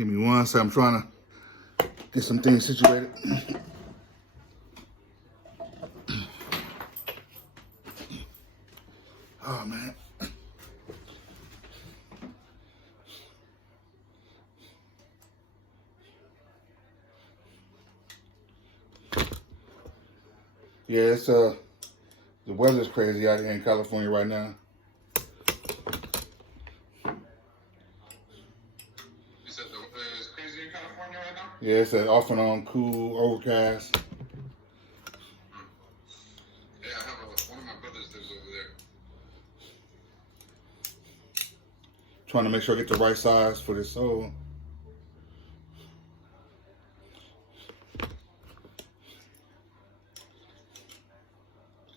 Give me one second. I'm trying to get some things situated. Oh, man. Yeah, it's the weather's crazy out here in California right now. You said the weather is crazy in California right now? Yeah, it's off and on, cool, overcast. Yeah, I have one of my brothers lives over there. Trying to make sure I get the right size for this sole.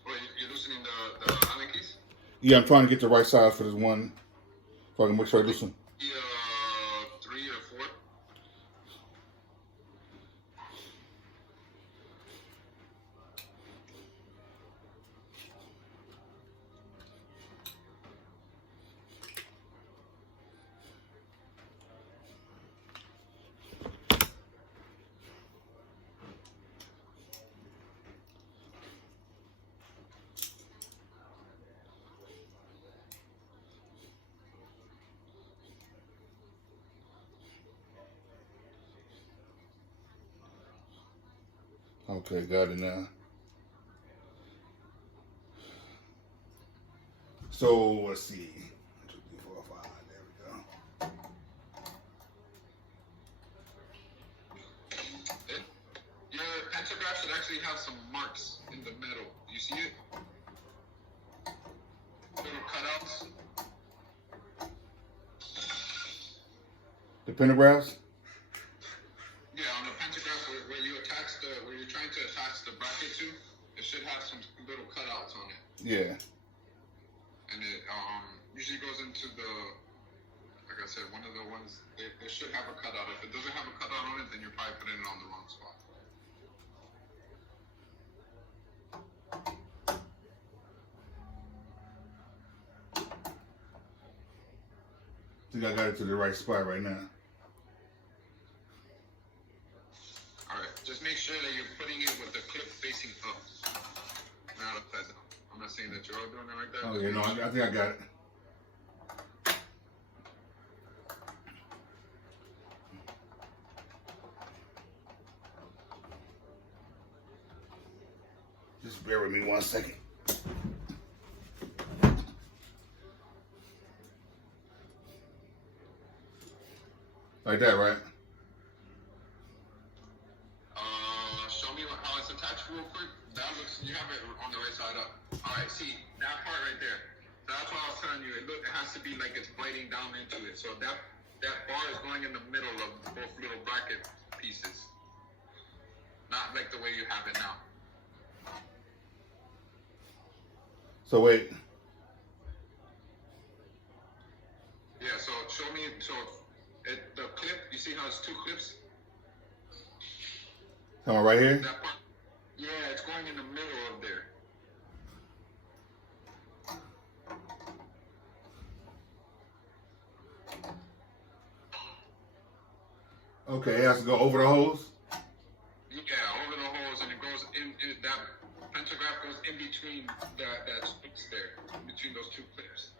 Wait, you're loosening the Allen keys? Yeah, I'm trying to get the right size for this one, so I can make sure I do some. 3 or 4? Okay, got it now. So let's see. 1, 2, 3, 4, 5. There we go. Your pantograph should actually have some marks in the middle. Do you see it? Little cutouts. The pentagraphs? Yeah, on the pantograph where you attach where you're trying to attach the bracket to, it should have some little cutouts on it. Yeah. And it usually goes into the, like I said, one of the ones, they should have a cutout. If it doesn't have a cutout on it, then you're probably putting it on the wrong spot. I think I got it to the right spot right now. Alright, just make sure that you're putting it with the clip facing up, not upside down. I'm not saying that you're all doing it like that. Oh, yeah, no, I think I got it. Just bear with me 1 second. Like that, right? Show me how it's attached real quick. That looks, you have it on the right side up. Alright, see, that part right there. That's what I was telling you. It has to be like it's biting down into it. So that bar is going in the middle of both little bracket pieces. Not like the way you have it now. So wait. Yeah, so show me, the clip, you see how it's 2 clips? Come on, right here? That part, yeah, it's going in the middle of there. Okay, it has to go over the hose? Yeah, over the holes, and it goes in that pantograph goes in between that space there, in between those 2 clips.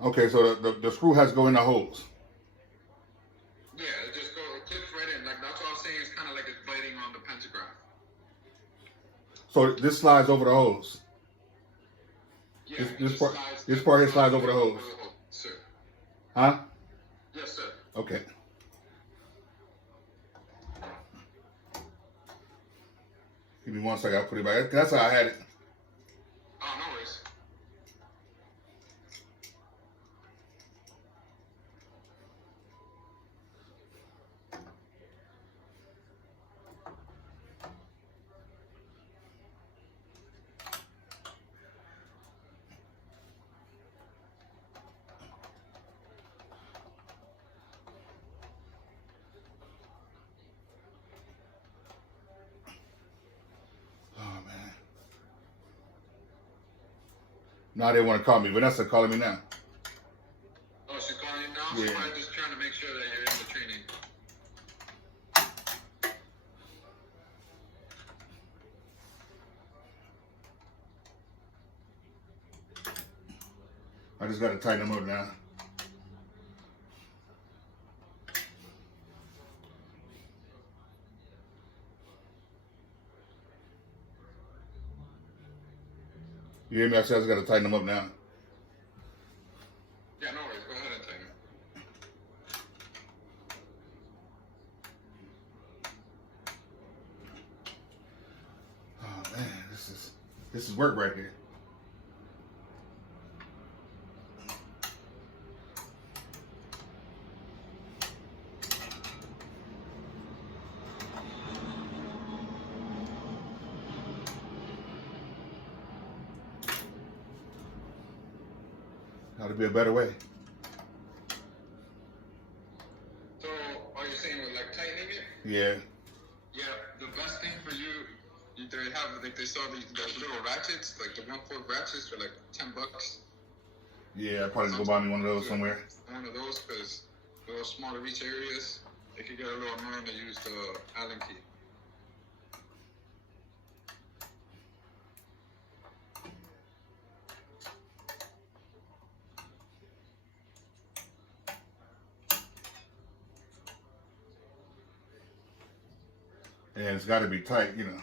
Okay, so the screw has to go in the hose. Yeah, it just clips right in. Like that's what I was saying. It's kind of like it's biting on the pantograph. So this slides over the hose. Yeah, This part here slides over the hose. Sir. Huh? Yes, sir. Okay. Give me 1 second. I'll put it back. That's how I had it. Oh, no worries. Now they want to call me. Vanessa calling me now. Oh, she's calling you now? Yeah. She's probably just trying to make sure that you're in I just got to tighten them up now. You hear me? I said I just got to tighten them up now. Yeah, no worries. Go ahead and tighten it. Oh man, this is work right here. How to be a better way. So, are you saying with like tightening it? Yeah. Yeah, the best thing for you, they have like they sell these little ratchets, like the 1/4 ratchets for like $10. Yeah, I'll probably go buy me one of those somewhere. One of those, because those smaller reach areas, it could get a little annoying to use the Allen key. And it's got to be tight, you know.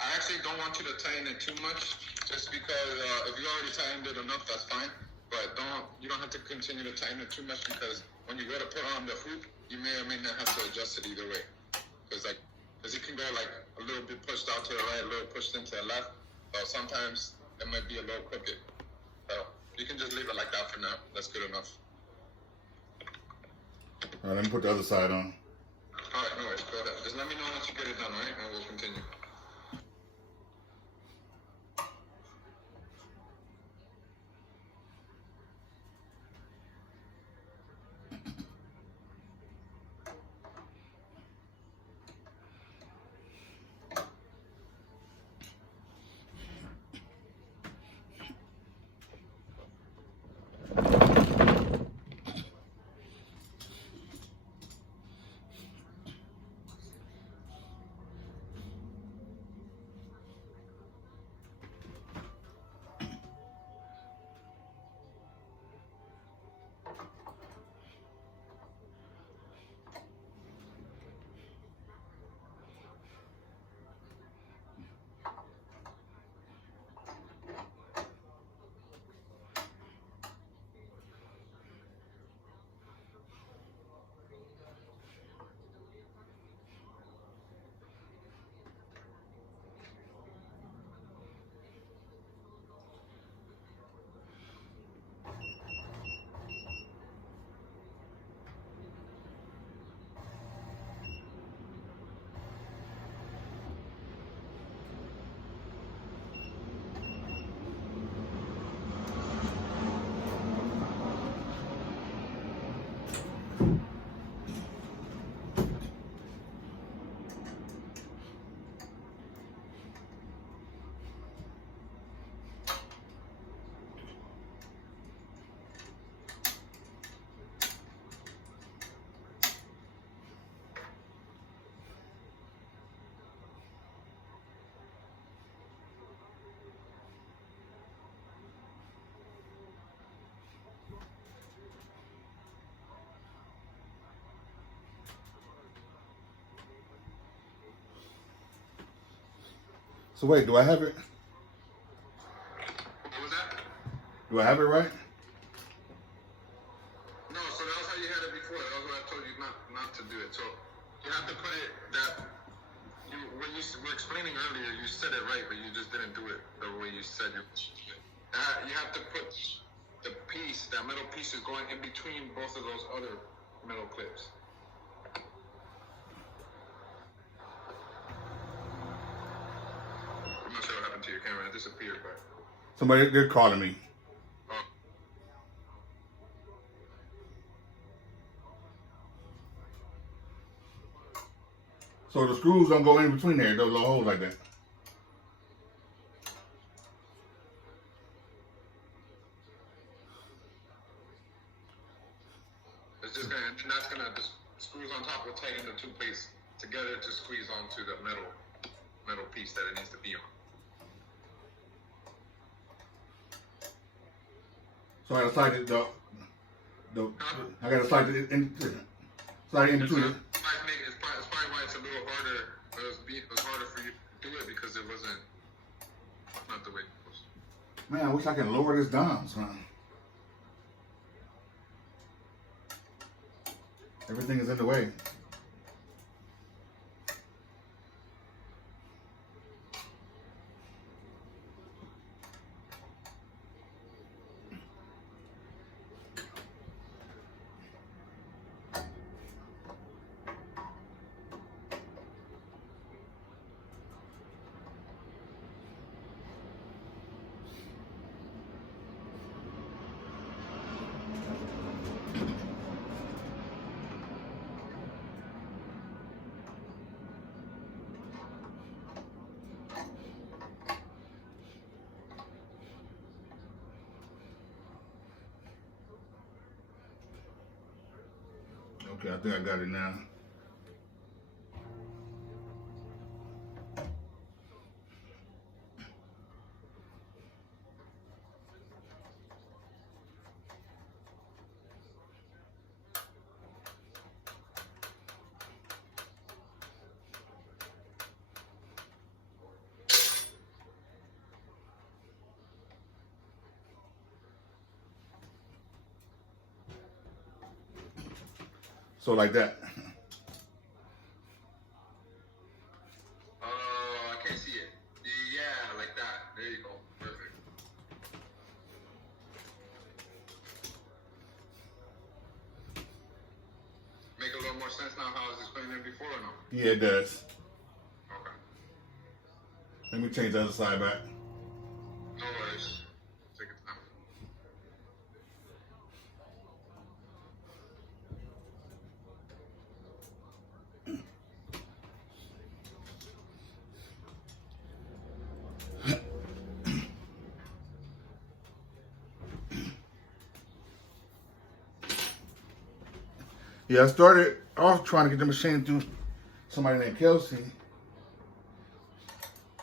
I actually don't want you to tighten it too much, just because if you already tightened it enough, that's fine. But you don't have to continue to tighten it too much, because when you go to put on the hoop, you may or may not have to adjust it either way. Because it can go like a little bit pushed out to the right, a little pushed into the left. So sometimes it might be a little crooked. So you can just leave it like that for now. That's good enough. All right, let me put the other side on. All right, no worries. Go ahead. Just let me know once you get it done, all right? And we'll continue. So wait, do I have it? What was that? Do I have it right? No, so that was how you had it before. That was what I told you not to do it. So you have to put it when you were explaining earlier, you said it right, but you just didn't do it the way you said it. You have to put that middle piece is going in between both of those other metal clips. I'm not sure what happened to your camera. It disappeared, but... Somebody, they're calling me. Oh. So the screws don't go in between there, those little holes like that. It's just gonna, and that's gonna, the screws on top will tighten the two plates together to squeeze onto the metal piece that it needs to be on. So I gotta slide it, I gotta slide it slide it in between it. It's probably why it's a little harder. It was harder for you to do it because it wasn't not the way it was. Man, I wish I could lower this down, son. Everything is in the way. Okay, I think I got it now. So like that. Oh, I can't see it. Yeah, like that. There you go. Perfect. Make a little more sense now how I was explaining it before or no? Yeah, it does. Okay. Let me change the other side back. No worries. Take your time. Yeah, I started off trying to get the machine through somebody named Kelsey.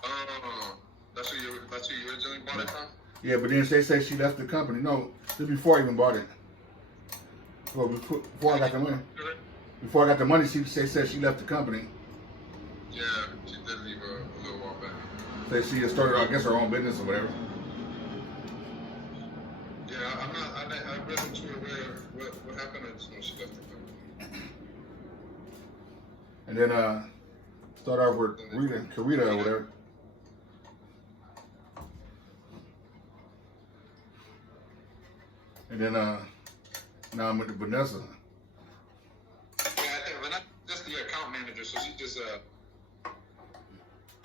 Oh, that's who you originally bought it from? Yeah, but then they say she left the company. No, this is before I even bought it. Well, before I got the money. Before I got the money, they said she left the company. Yeah, she did leave a little while back. Say she had started, I guess, her own business or whatever. Yeah, I wasn't too aware of what happened. I just know she left the company. And then start off with Karita or whatever. And then now I'm with Vanessa. Yeah, I think Vanessa's just the account manager, so she just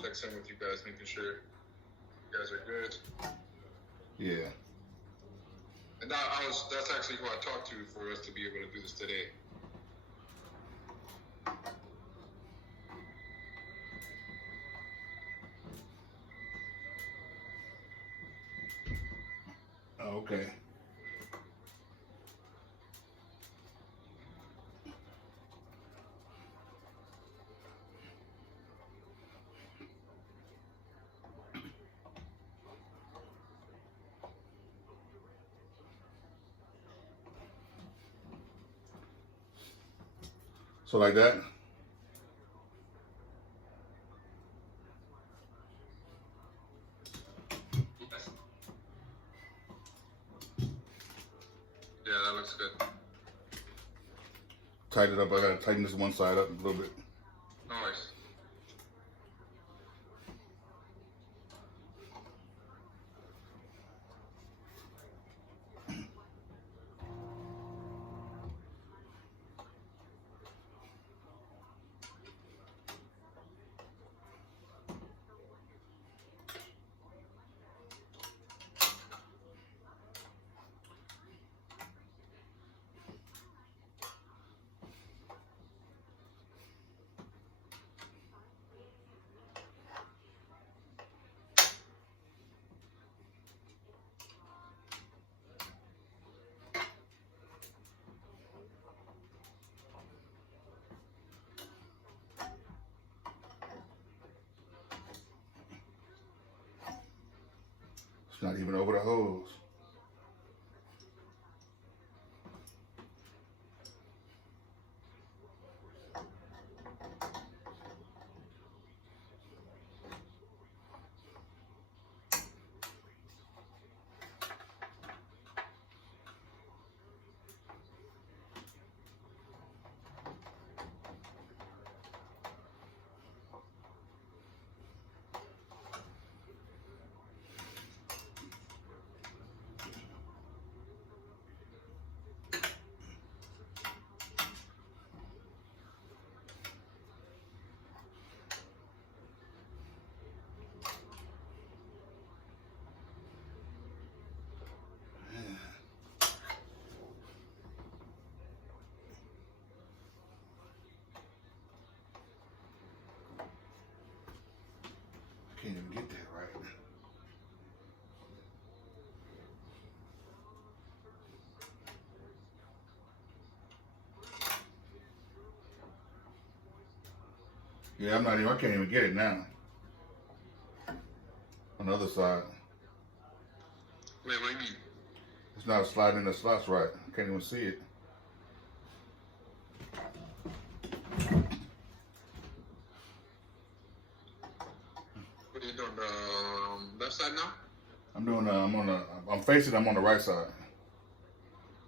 checks in with you guys, making sure you guys are good. Yeah. And that's actually who I talked to for us to be able to do this today. Oh, okay. So like that. Yes. Yeah, that looks good. Tighten it up. I gotta tighten this one side up a little bit. Nice. It's not even over the hose. can't even get that right. Yeah, I can't even get it now. On the other side. Wait, what do you mean? It's not sliding in the slots right. I can't even see it. What are you doing? The left side now? I'm on the right side.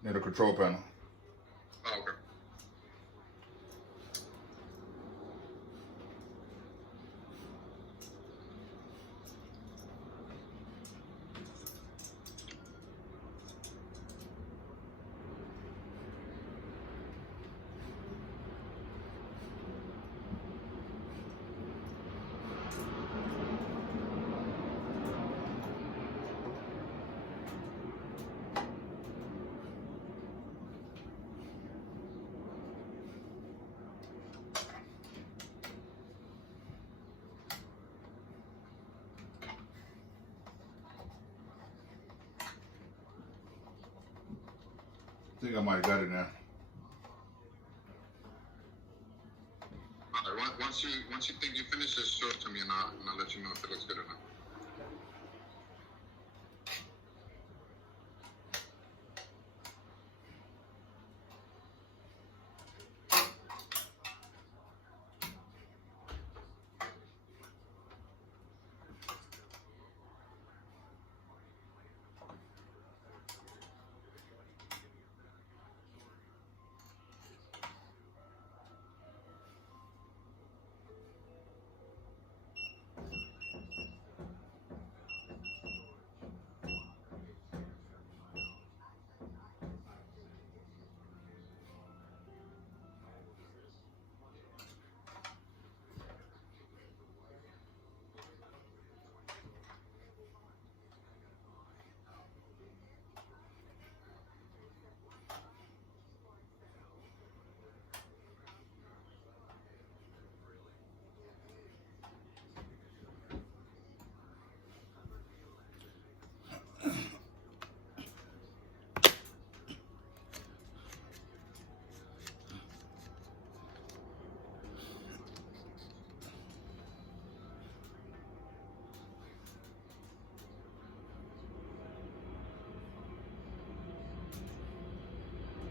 Near the control panel. Oh, okay. I think I might have got it now. All right. Once you think you finish, just show it to me, and I'll let you know if it looks good or not.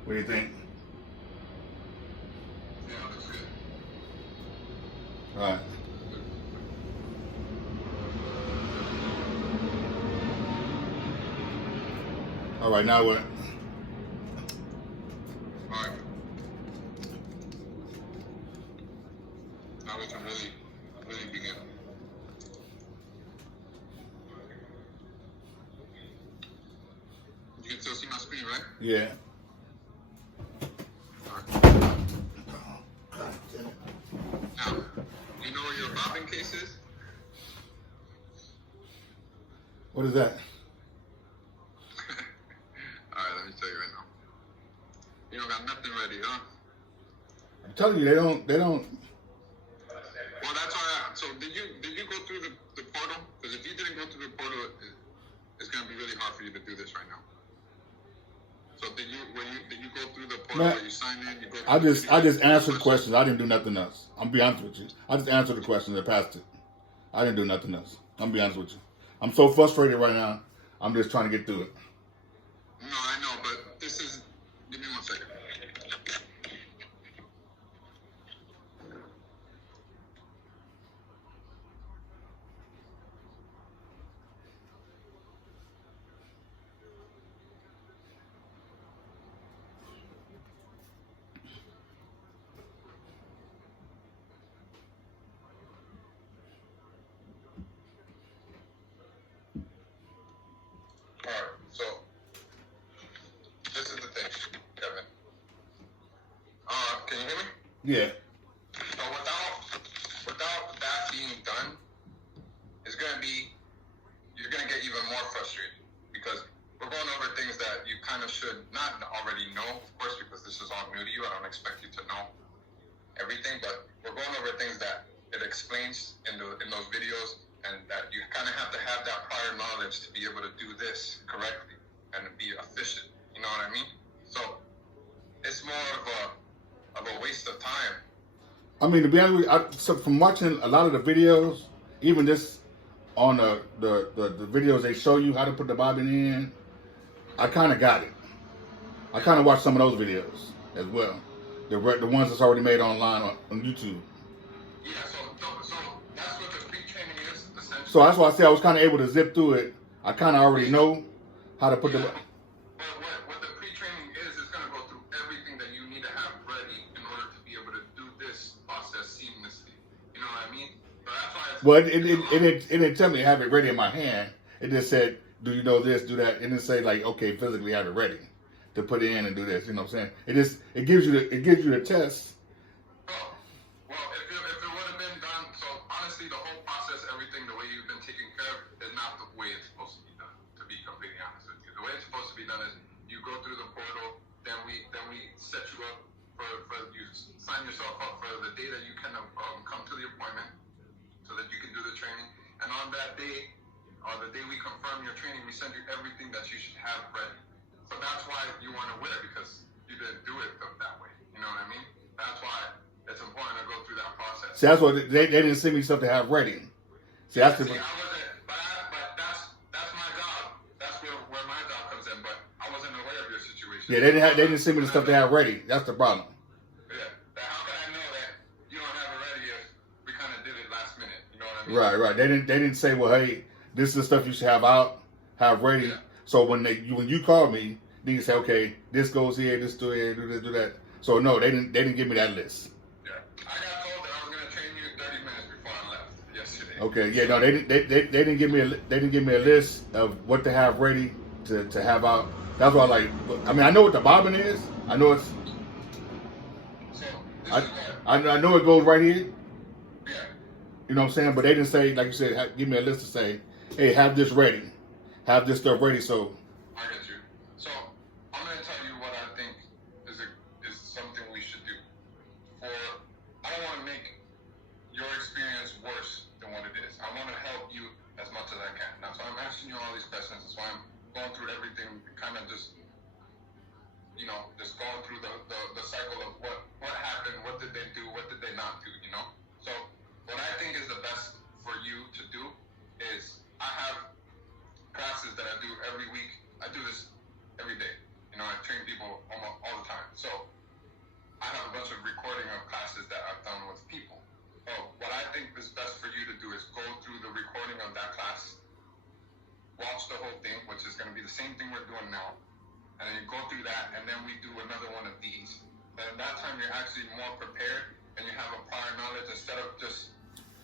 What do you think? Yeah, looks good. All right. All right, now what? All right. Now we can really begin. You can still see my screen, right? Yeah. All right. Now, you know where your bobbin case is? What is that? All right, let me tell you right now. You don't got nothing ready, huh? I'm telling you, they don't. Well, that's why. So did you go through the portal? Because if you didn't go through the portal, it's gonna be really hard for you to do this right now. So did you go through the portal? Man, where you sign in? You go I through just answered questions. I didn't do nothing else. I'm be honest with you. I just answered the questions and passed it. I didn't do nothing else. I'm be honest with you. I'm so frustrated right now. I'm just trying to get through it. No, I know, but this is. Give me 1 second. All right. So this is the thing, Kevin. Can you hear me? Yeah. So without that being done, it's gonna be. You're gonna get even more frustrated because we're going over things that you kind of should not already know, of course, because this is all new to you. I don't expect you to know everything, but we're going over things that it explains in those videos, and that you kind of have to have that prior knowledge to be able to do this correctly and be efficient. You know what I mean? So it's more of a waste of time. I mean, to be honest with you, so from watching a lot of the videos, even just on the videos they show you how to put the bobbin in, I kind of got it. I kind of watched some of those videos as well. The ones that's already made online on YouTube. Yeah, so that's what the pre-training is, essentially. So that's why I say I was kind of able to zip through it. I kind of already know how to put the... What the pre-training is going to go through everything that you need to have ready in order to be able to do this process seamlessly. You know what I mean? So that's why it's... Well, it didn't tell me to have it ready in my hand. It just said, do you know this, do that? It didn't say, like, okay, physically have it ready to put it in and do this. You know what I'm saying? It gives you the test. Well, if it would have been done, so honestly, the whole process, everything, the way you've been taken care of, is not the way it's supposed to be done, to be completely honest with you. The way it's supposed to be done is you go through the portal, then we set you up for you sign yourself up for the day that you can come to the appointment so that you can do the training. And on that day, or the day we confirm your training, we send you everything that you should have ready. So that's why you want to wear, because you didn't do it that way. You know what I mean? That's why it's important to go through that process. See, that's what they didn't send me stuff to have ready. See, that's I wasn't, but that's my job. That's where my job comes in. But I wasn't aware of your situation. Yeah, they didn't send me the stuff to have ready. That's the problem. Yeah, how can I know that you don't have it ready if we kind of did it last minute? You know what I mean? Right. They didn't say, well, hey, this is the stuff you should have ready. Yeah. So when you call me, then you say, okay, this goes here, this do here, do this, do that. So no, they didn't give me that list. Yeah, I got told that I was going to train you 30 minutes before I left yesterday. Okay, yeah, no, they didn't give me a list of what to have ready to have out. That's why I mean, I know what the bobbin is. I know it's. So I know it goes right here. Yeah. You know what I'm saying? But they didn't say, like you said, give me a list to say, hey, have this ready. Have this stuff ready, so... I get you. So, I'm going to tell you what I think is something we should do. I don't want to make your experience worse than what it is. I want to help you as much as I can. Now, so I'm asking you all these questions. That's why I'm going through everything, kind of just going through the cycle of what happened, what did they do, what did they not do, you know? So, what I think is the best for you to do is, I have classes that I do every week. I do this every day. You know, I train people almost all the time. So I have a bunch of recording of classes that I've done with people. So what I think is best for you to do is go through the recording of that class, watch the whole thing, which is going to be the same thing we're doing now, and then you go through that, and then we do another one of these. Then that time you're actually more prepared, and you have a prior knowledge instead of just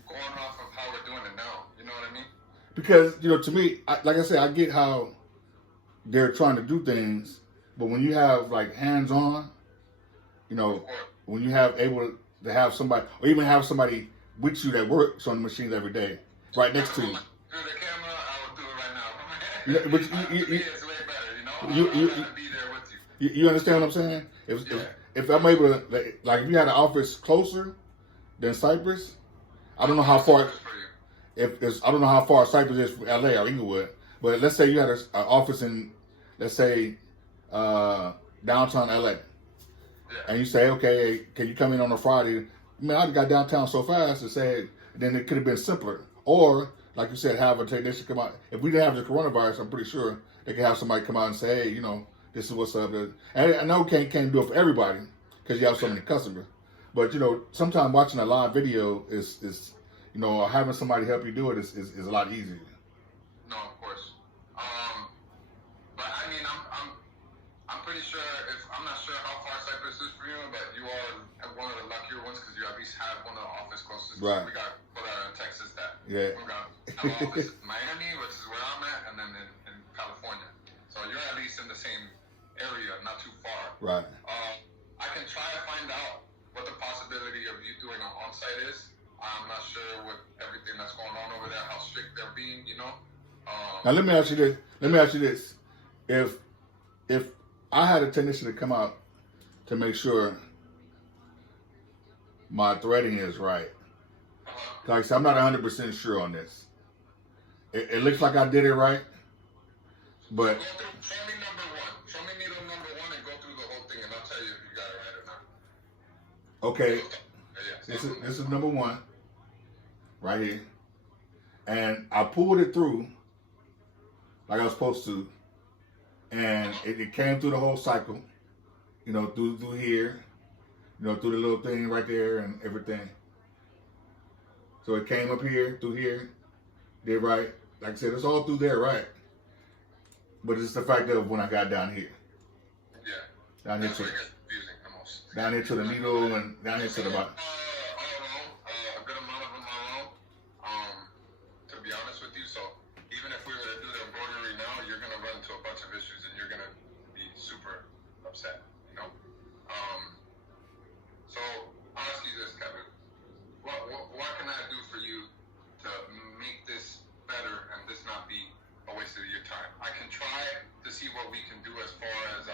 going off of how we're doing it now. You know what I mean? Because, to me, like I said, I get how they're trying to do things, but when you have, like, hands-on, when you have able to have somebody, or even have somebody with you that works on the machines every day, right next to you. Through the camera, I will do it right now. But it's way better, you know? I'm going to be there with you. You understand what I'm saying? If I'm able to, like, if you had an office closer than Cypress, I don't know how far... I don't know how far Cypress is from LA or Inglewood, but let's say you had an office in, let's say, downtown LA, and you say, okay, can you come in on a Friday? Man, I got downtown so fast to say, then it could have been simpler. Or, like you said, have a technician come out. If we didn't have the coronavirus, I'm pretty sure they could have somebody come out and say, hey, this is what's up. And I know can't do it for everybody because you have so many customers. But, sometimes watching a live video is having somebody help you do it is a lot easier. No, of course. But I mean, I'm pretty sure. I'm not sure how far Cypress is for you, but you are one of the luckier ones because you at least have one of the office closest. Right. We got in Texas that we yeah. got an office in Miami, which is where I'm at, and then in California. So you're at least in the same area, not too far. Right. I can try to find out what the possibility of you doing an on-site is. I'm not sure with everything that's going on over there, how strict they're being, Now let me ask you this. If I had a technician to come out to make sure my threading is right, like I said, I'm not 100% sure on this. it looks like I did it right, but Go through, show me number one. Show me needle number one and go through the whole thing, and I'll tell you if you got it right or not. okay, Yeah, this is number one right here, and I pulled it through like I was supposed to, and it came through the whole cycle, you know, through here, you know, through the little thing right there and everything. So it came up here, through here, did right. Like I said, it's all through there, right? But it's the fact of when I got down here. Yeah. Down here That's to, where it gets confusing the most. down here to the needle and down here to the bottom. A good amount of them are wrong, to be honest with you. So even if we were to do the embroidery now, you're going to run into a bunch of issues and you're going to be super upset, you know? So I'll ask you this, Kevin. What can I do for you to make this better and this not be a waste of your time? I can try to see what we can do as far as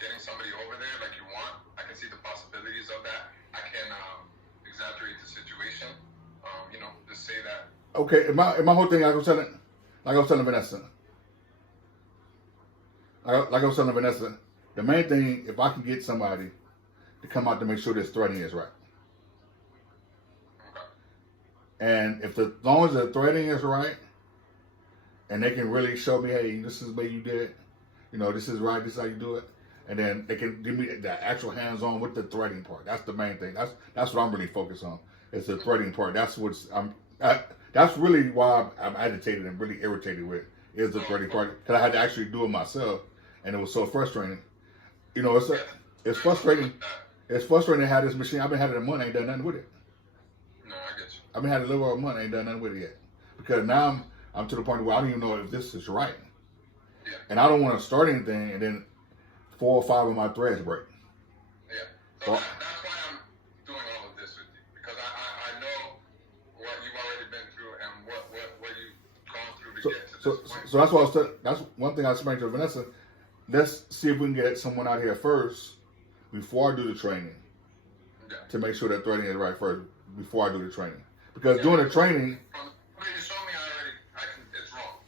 getting somebody over there like you want. I can see the possibilities of that. I can exaggerate the situation. You know, just say that. Okay, my whole thing, like I was telling Vanessa, the main thing, if I can get somebody to come out to make sure this threading is right. Okay. And if as long as the threading is right, and they can really show me, hey, this is the way you did it, you know, this is right, this is how you do it, and then they can give me the actual hands-on with the threading part. That's the main thing. That's what I'm really focused on. It's the threading part. That's really why I'm agitated and really irritated with is the threading part, because I had to actually do it myself, and it was so frustrating. You know, it's frustrating. It's frustrating to have this machine. I've been having it a month, ain't done nothing with it. No, I get you. I've been having it a little over a month, ain't done nothing with it yet, because now I'm to the point where I don't even know if this is right, Yeah. and I don't want to start anything and then 4 or 5 of my threads break. Yeah. So that's why I'm doing all of this with you, because I know what you've already been through and what you've gone through to get to this point. So that's what I was saying. That's one thing I was explained to Vanessa. Let's see if we can get someone out here first before I do the training, to make sure that threading is right first before I do the training. Because doing the training, From the way you show me, it's wrong.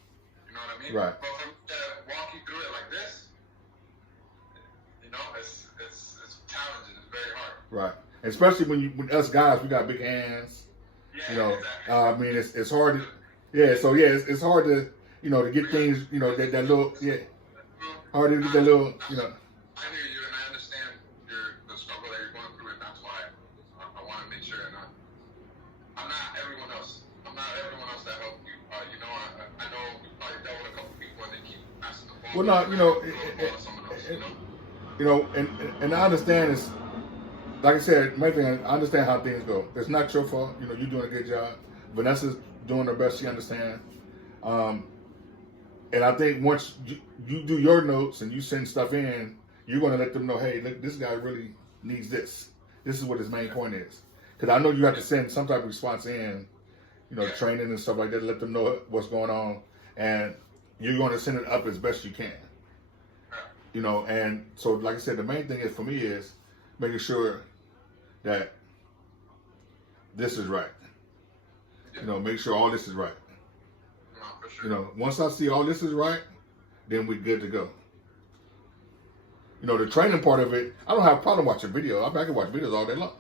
You know what I mean? right? But from walk you through it like this, you know, it's challenging. It's very hard. Right. Especially when us guys, we got big hands. Yeah, You know, exactly. I mean, it's hard to, yeah. So yeah, it's hard to, you know, to get things, you know, that little, yeah, hard to get that little, you know. I hear you, and I understand the struggle that you're going through, and that's why I want to make sure. And I'm not everyone else. I'm not everyone else that helped you. You know, I know you probably dealt with a couple people, and they keep asking the phone. Well, no, you know, Someone else, you know. you know, and I understand it's, like I said, my thing, I understand how things go. It's not your fault. You know, you're doing a good job. Vanessa's doing her best. She understands. And I think once you do your notes and you send stuff in, you're going to let them know, hey, look, this guy really needs this. This is what his main point is. Because I know you have to send some type of response in, you know, training and stuff like that, to let them know what's going on. And you're going to send it up as best you can. You know, and so, like I said, the main thing is for me is making sure that this is right. You know, make sure all this is right. No, for sure. You know, once I see all this is right, then we're good to go. You know, the training part of it, I don't have a problem watching videos. I can watch videos all day long.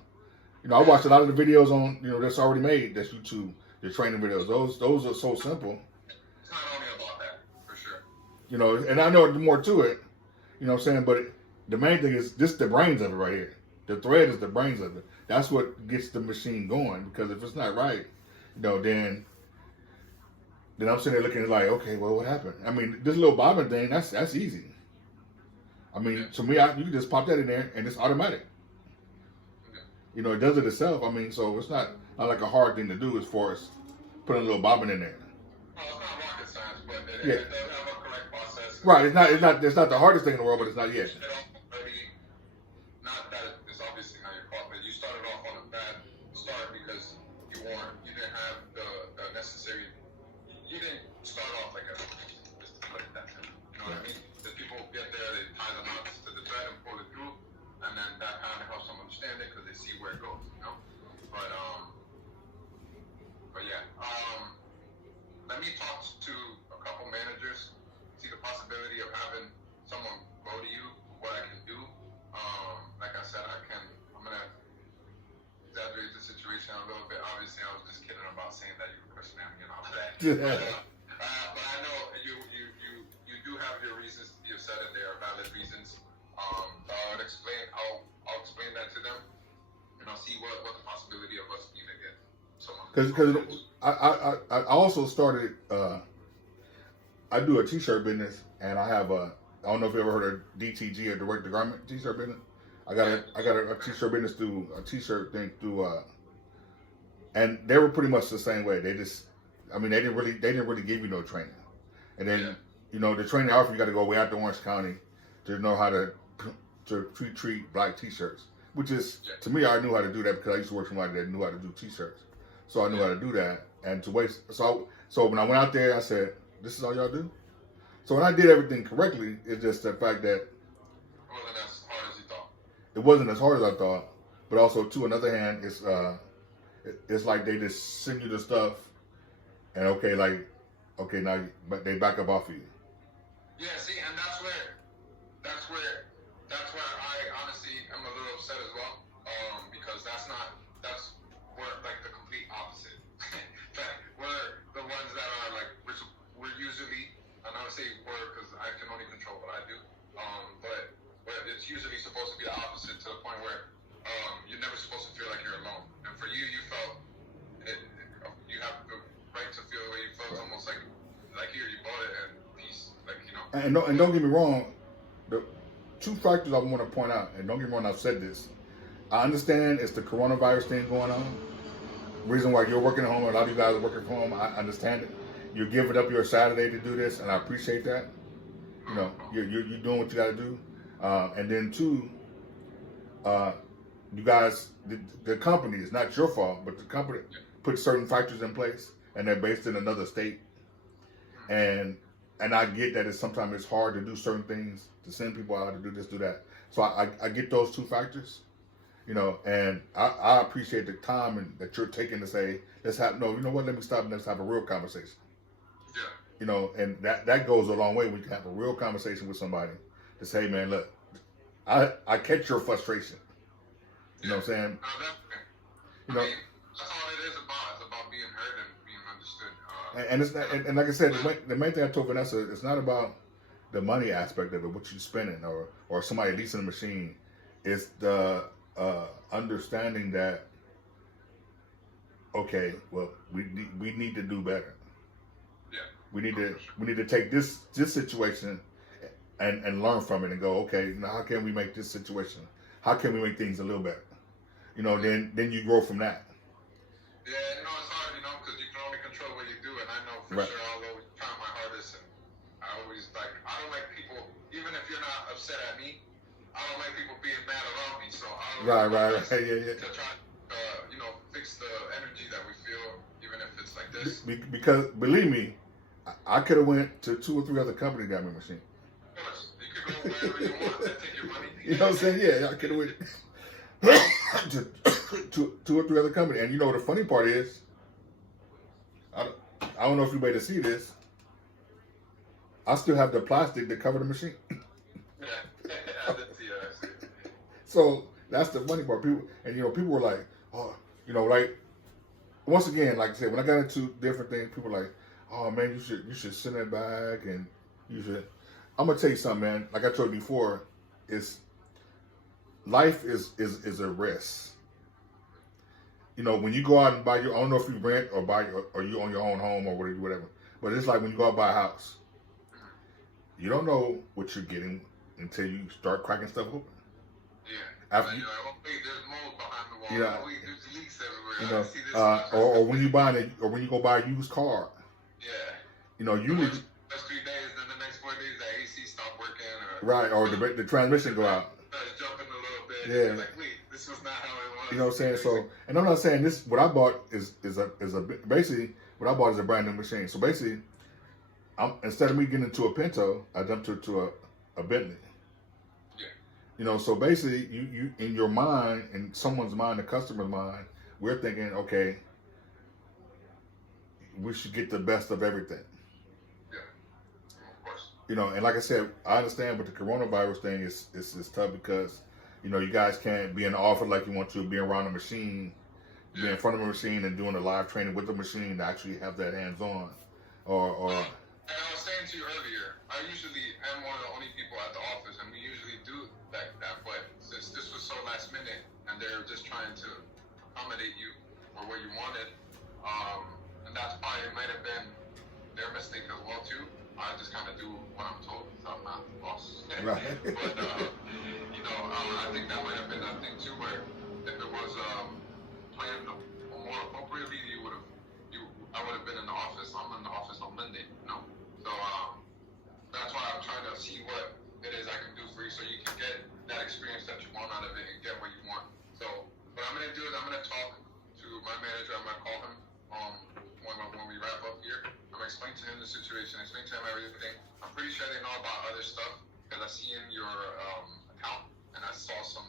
You know, I watch a lot of the videos on, you know, that's already made, that's YouTube, the training videos. Those are so simple. It's not only about that, for sure. You know, and I know more to it. You know what I'm saying? But the main thing is this, the brains of it right here. The thread is the brains of it. That's what gets the machine going. Because if it's not right, you know, then I'm sitting there looking like, okay, well, what happened? I mean, this little bobbin thing, that's easy. I mean, to me, you can just pop that in there and it's automatic. You know, it does it itself. I mean, so it's not like a hard thing to do as far as putting a little bobbin in there. Well, it's not rocket science, but it Yeah. does have a correct process. Right. It's not the hardest thing in the world, but it's not yet. Not that it's obviously not your fault, but you started off on a bad start because you didn't have the necessary. You didn't start off like a. Just to put it that way. You know what I mean? The people get there, they tie the knots to the thread and pull it through, and then that kind of helps them understand it because they see where it goes. You know, but yeah. let me talk to a couple managers, see the possibility of having someone go to you, what I can do. Like I said, I'm gonna exaggerate the situation a little bit. Obviously, I was just kidding about saying that you were cursing at me and all that. But I know you do have your reasons to be upset, and they are valid reasons. So I'll explain that to them, and I'll see what the possibility of us being again. Because I also started. I do a t-shirt business, and I have a. I don't know if you ever heard of DTG, or Direct to Garment t-shirt business. I got a t-shirt business through a t-shirt thing through, and they were pretty much the same way. They just, I mean, they didn't really give you no training, and then the training offer you got to go way out to Orange County to know how to treat black t-shirts, which is to me, I knew how to do that because I used to work for somebody that knew how to do t-shirts, so I knew how to do that. And to waste, so when I went out there, I said, "This is all y'all do." So when I did everything correctly, it's just the fact that it wasn't as hard as I thought, but also too, on the other hand, it's like they just send you the stuff, and now they back up off of you. Yeah, see, and that's where I honestly am a little upset as well, because that's we're like the complete opposite. We're the ones that are like we're usually, and I would say we're because I can only control what I do, but it's usually supposed to be the opposite, to the point where you're never supposed to feel like you're alone. And for you, you felt you have the right to feel the way you felt. It's almost like here you bought it and peace, And don't get me wrong, the two factors I want to point out, and don't get me wrong, I've said this. I understand it's the coronavirus thing going on. Reason why you're working at home, a lot of you guys are working from home. I understand it. You're giving up your Saturday to do this, and I appreciate that. You're doing what you got to do. And then two, you guys, the company, it's not your fault, but the company put certain factors in place, and they're based in another state. And I get that sometimes it's hard to do certain things, to send people out to do this, do that. So I get those two factors, and I appreciate the time and that you're taking to say, let me stop and let's have a real conversation. Yeah. And that goes a long way when you can have a real conversation with somebody to say, man, look, I catch your frustration. You know what I'm saying? I mean, that's all it is about. It's about being heard and being understood. And it's not, and like I said, the main thing I told Vanessa, it's not about the money aspect of it, what you're spending, or somebody leasing a machine. It's the understanding that, okay, well, we need to do better. Yeah. We need to take this situation and learn from it and go, okay, now how can we make this situation? How can we make things a little better? Then you grow from that. Yeah, it's hard, because you can only control what you do, and I know for sure I'll always try my hardest, and I don't like people, even if you're not upset at me, I don't like people being mad around me, so I don't right. to try fix the energy that we feel, even if it's like this. Because believe me, I could have went to 2 or 3 other companies that got me a machine. Of course, you could go wherever you want and take your money. You know what I'm saying? Yeah, I could have went to 2 or 3 other companies. And the funny part is, I don't know if you're able to see this, I still have the plastic that covered the machine. Yeah, I did see that. So that's the funny part. People were like, oh, like, once again, like I said, when I got into different things, people were like, oh man, you should send it back, and you should. I'm gonna tell you something, man. Like I told you before, life is a risk. When you go out and buy I don't know if you rent or buy or you own your own home or whatever, but it's like when you go out and buy a house, you don't know what you're getting until you start cracking stuff open. Yeah. After there's mold behind the wall. There's leaks everywhere. Or when you go buy a used car. Yeah. Usually. That's 3 days, then the next 4 days the AC stop working. Right, or the transmission go out. Jumping a little bit. Yeah. Like, wait, this was not how it was. You know what I'm saying? So, and I'm not saying this. What I bought is basically what I bought is a brand new machine. So basically, instead of me getting into a Pinto, I jumped to a Bentley. Yeah. So basically, you in your mind, in someone's mind, the customer's mind, we're thinking, okay, we should get the best of everything. Yeah, of course. You know, and like I said, I understand, but the coronavirus thing is tough because, you know, you guys can't be in the office like you want to, be around a machine, be in front of a machine and doing a live training with the machine to actually have that hands on. Or And I was saying to you earlier, I usually am one of the only people at the office, and we usually do that. But since this was so last minute, and they're just trying to accommodate you for what you wanted, and that's probably might have been their mistake as well too. I just kind of do what I'm told, so I'm not the boss. Right. But you know, I think that might have been a thing too, where if it was planned more appropriately, I would have been in the office. I'm in the office on Monday, you know. So that's why I'm trying to see what it is I can do for you, so you can get that experience that you want out of it and get what you want. So what I'm gonna do is I'm gonna talk to my manager. I'm gonna call him when we wrap up here. I'm gonna explain to him the situation, explain to him everything. I'm pretty sure they know about other stuff because I see in your account and I saw some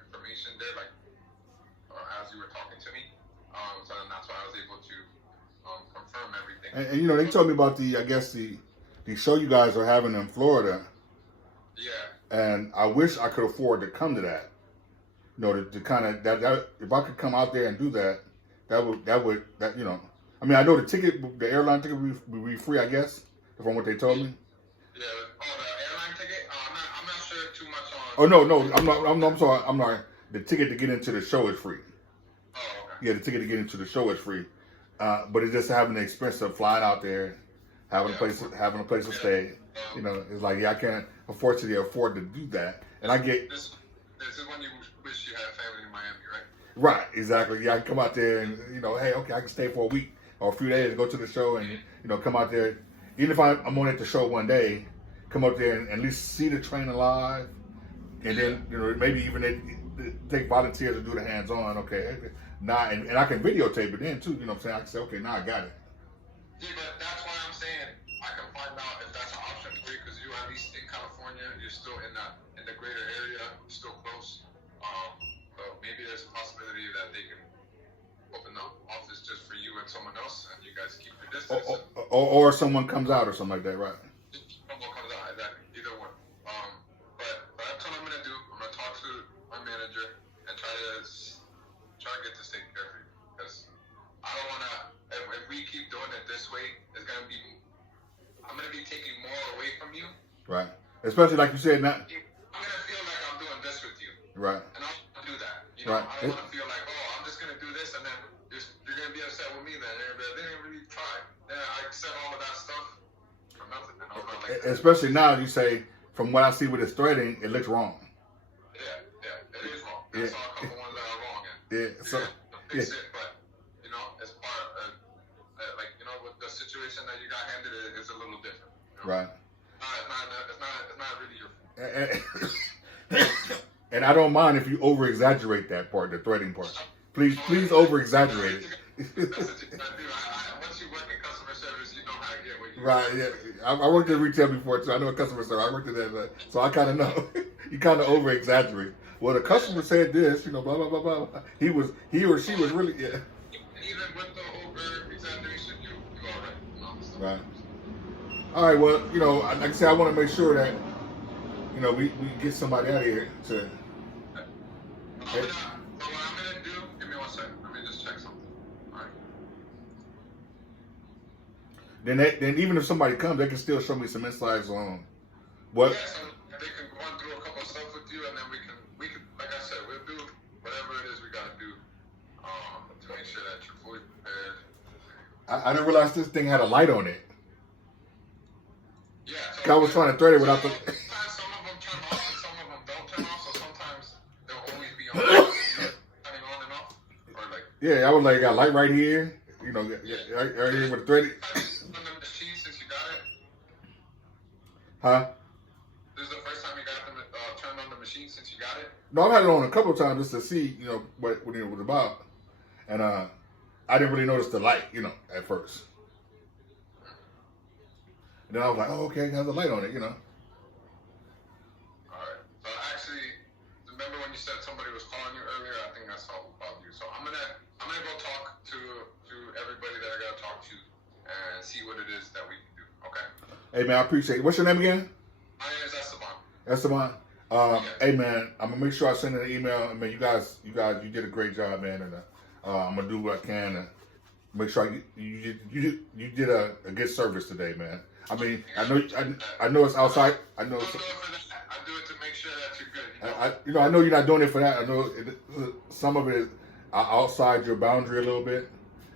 information there, like as you were talking to me. So then that's why I was able to confirm everything. and you know, they told me about the show you guys are having in Florida. Yeah. And I wish I could afford to come to that. You know, to kind of that if I could come out there and do that, that would you know. I mean, I know the airline ticket would be free, I guess, from what they told me. Yeah. Oh, the airline ticket. I'm not sure too much on. Oh no, I'm sorry. I'm sorry. The ticket to get into the show is free. Oh, okay. Yeah, the ticket to get into the show is free. But it's just having the expense of flying out there, having a place to stay. You know, it's like, yeah, I can't afford to do that. And I get this is when you wish you had family in Miami, right? right, exactly. Yeah, I can come out there and, you know, hey, okay, I can stay for a week or a few days, go to the show, and, you know, come out there. Even if I'm only at the show one day, come up there and at least see the training live, and then, you know, maybe even they take volunteers to do the hands-on. Okay, now and I can videotape it then too. You know what I'm saying? I can say, okay, now I got it. Yeah, but that's why I'm saying I can find out if that's an option for you, because you at least in California, you're still in the greater area, still close. So maybe there's a possibility that they can open the office just for you and someone else, and you guys keep your distance. Or someone comes out or something like that, right? Someone comes out, exactly. Either one. But that's what I'm gonna do. I'm gonna talk to my manager and try to get this taken care of, because I don't wanna. If we keep doing it this way, I'm gonna be taking more away from you. Right. Especially like you said, now. I'm gonna feel like I'm doing this with you. Right. And I don't want to do that. You know, right. I don't want to feel like, oh, I'm just gonna do this, and then you're gonna be upset with me. Then you're gonna be like, they didn't really try. Yeah, I said all of that stuff for nothing. And I'm not like that. Especially now, you say, from what I see with this threading, it looks wrong. Yeah, it is wrong. I saw a couple ones that are wrong. So fix it, but you know, as part of like, you know, with the situation that you got handed, is a little different. You know? Right. It's not really your fault. And I don't mind if you over exaggerate that part, the threading part. Please over exaggerate it. That's what you gotta do. Once you work in customer service, you know how to get what you Right, yeah. I worked in retail before too. I know a customer service. I worked in that, so I kind of know. You kind of over exaggerate. Well, the customer said this, you know, blah blah blah blah. He or she was really, yeah. Even with the over exaggeration, you all right. Right. All right. Well, you know, like I said, I want to make sure that, you know, we get somebody out of here to. So what I'm gonna do? Give me 1 second. Let me just check something. All right. Then even if somebody comes, they can still show me some insights on what. Yeah, so they can run through a couple of stuff with you, and then we can, like I said, we'll do whatever it is we gotta do to make sure that you're fully prepared. I didn't realize this thing had a light on it. Yeah. So I was trying to thread it without the. Sometimes some of them turn off and some of them don't turn off. So sometimes they'll always be on, turning on and off, or like. Yeah, I was like, got light right here. You know, right here with the thread. On the machine since you got it. Huh? This is the first time you got them turned on the machine since you got it. No, I've had it on a couple of times just to see, you know, what it was about, and I didn't really notice the light, you know, at first. And then I was like, oh, okay, it has a light on it, you know. Alright. So actually, remember when you said somebody was calling you earlier? I think that's how who called you. So I'm gonna go talk to everybody that I gotta talk to. see what it is that we can do. Okay. Hey man, I appreciate it. What's your name again? My name is Esteban. Esteban. Yeah. Hey man, I'm gonna make sure I send an email. I mean, you guys, you did a great job, man, and I'm gonna do what I can to make sure you did a good service today, man. I mean, I know it's outside. I know. I do it to make sure that you're good. I know you're not doing it for that. I know some of it is outside your boundary a little bit.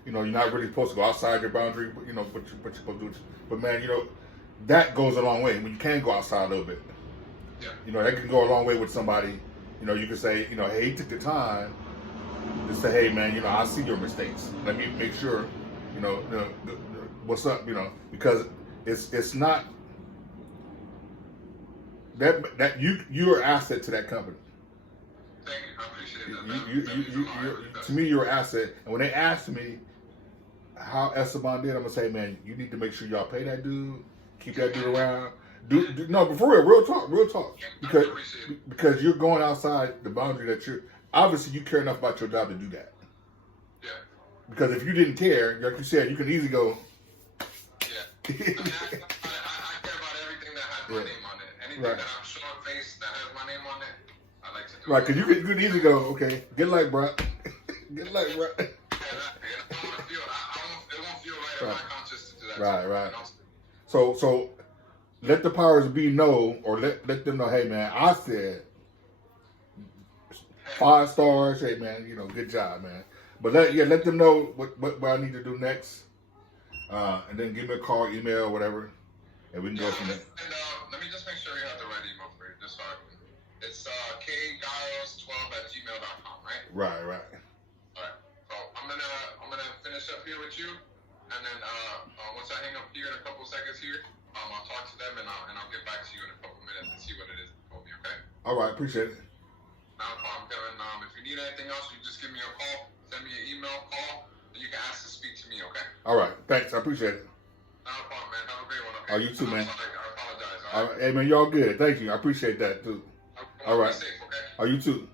You know, you're not really supposed to go outside your boundary. But, you know, what you're supposed to do. But man, you know, that goes a long way when you can go outside a little bit. Yeah. You know, that can go a long way with somebody. You know, you can say, you know, hey, he took the time to say, hey, man, you know, I see your mistakes. Let me make sure, you know, what's up, you know, because it's not that you're an asset to that company. Thank you. I appreciate that. To me, you're an asset. And when they ask me how Esteban did, I'm gonna say, man, you need to make sure y'all pay that dude, keep that dude around. No, but for real talk. Because you're going outside the boundary that you're obviously you care enough about your job to do that. Yeah. Because if you didn't care, like you said, you could easily go. Yeah. I mean, I care about everything that has my name on it. Anything that I'm short faced that has my name on it, I like to do. Right, because you could easily go, okay, get light, bro. Get light, bro. It won't feel right in my conscience to do that. Right. So let the powers be know, or let them know, hey man, I said 5 stars, hey man, you know, good job, man. But let them know what I need to do next. And then give me a call, email, whatever, and we can go from there. And let me just make sure you have the right email for you, just so I can. It's kgiles12@gmail.com, right? Right. All right. So I'm gonna finish up here with you, and then once I hang up here in a couple seconds here, I'll talk to them and I'll get back to you in a couple minutes and see what it is they told me. Okay? All right, appreciate it. Not a problem, Kevin. If you need anything else, you just give me a call, send me an email, call, and you can ask to speak to me. Okay? All right, thanks. I appreciate it. Not a problem, man. Have a great one. Okay? Oh, you too, man. I apologize. All right, hey man, y'all good. Thank you. I appreciate that too. All right. Be safe, okay? Oh, you too.